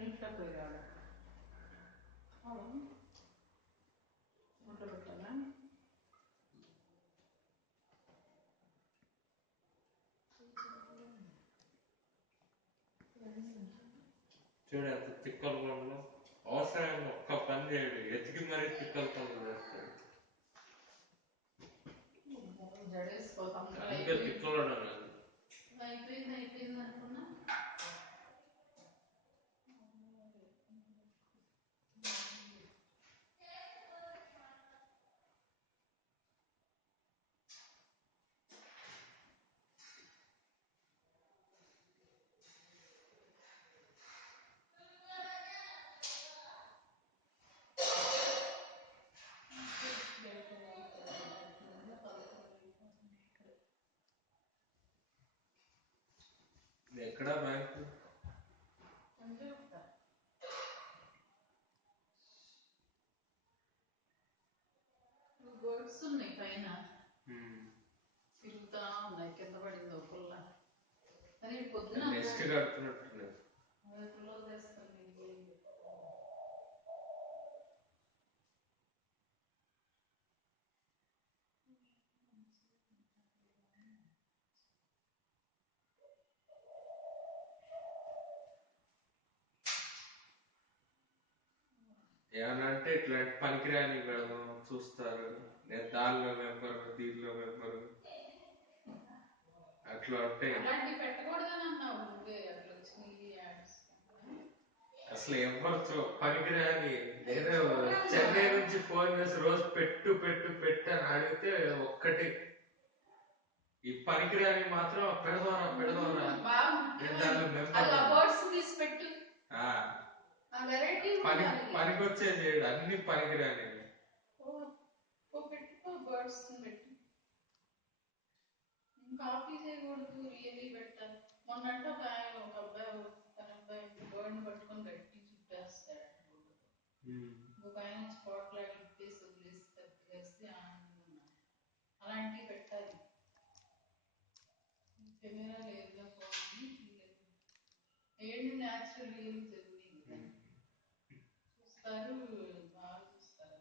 ఇంట్లో పోయి రావడం పెట్టాలా చూడ తిక్కల పనులు అవసరం ఒక్క పని చేయడు ఎతికి మరీ తిక్కల పనులు చేస్తాడు అందుకే తిక్కలు అయిపోయింది అనుకున్నా ఎక్కడ బ్యాంకు బర్డ్స్ ఉన్నాయి పైన తిరుగుతా ఉన్నాయి కింద పడింది పుల్ల అని పొద్దున నెక్స్ట్ కడుతున్నట్టున్నారు పుల్లలు తెస్తాను ఏమన్నా అంటే ఇట్లాంటి పనికిరాని పెడదాం చూస్తారు నేను దానిలో మెంబర్ దీనిలో మెంబర్ అట్లా ఉంటాయి అసలు ఎవరు పనికిరాని నేను చెన్నై నుంచి ఫోన్ చేసి రోజు పెట్టు పెట్టు పెట్టు అని అడిగితే ఒక్కటి ఈ పనికిరాని మాత్రం పెడదాం నేను దానిలో మెంబర్ పనికొచ్చే చేయడు అన్ని పనికిరాని కాపీ చేయకూడదు రియలీ పెట్టాలి మొన్నట్టు ఒక అబ్బాయి బర్డ్ పట్టుకొని గట్టి చుట్టేస్తాడు ఒక ఆయన స్పాట్ లైట్ ఇప్పేసి వదిలేసి తప్పేస్తే ఆనందంగా అలాంటివి పెట్టాలి కెమెరా లేదా పోయి ఏంటి న్యాచురల్ రియల్ జరిగింది చూస్తారు బాగా చూస్తారు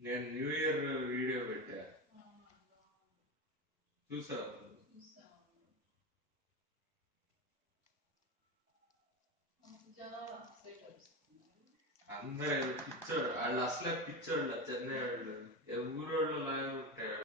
నేను న్యూ ఇయర్ వీడియో పెట్టా చూసా అందరూ పిచ్చోడు వాళ్ళు అసలే పిచ్చోళ్ళు చెన్నై వాళ్ళు ఊరోళ్ళు లాగా ఉంటారు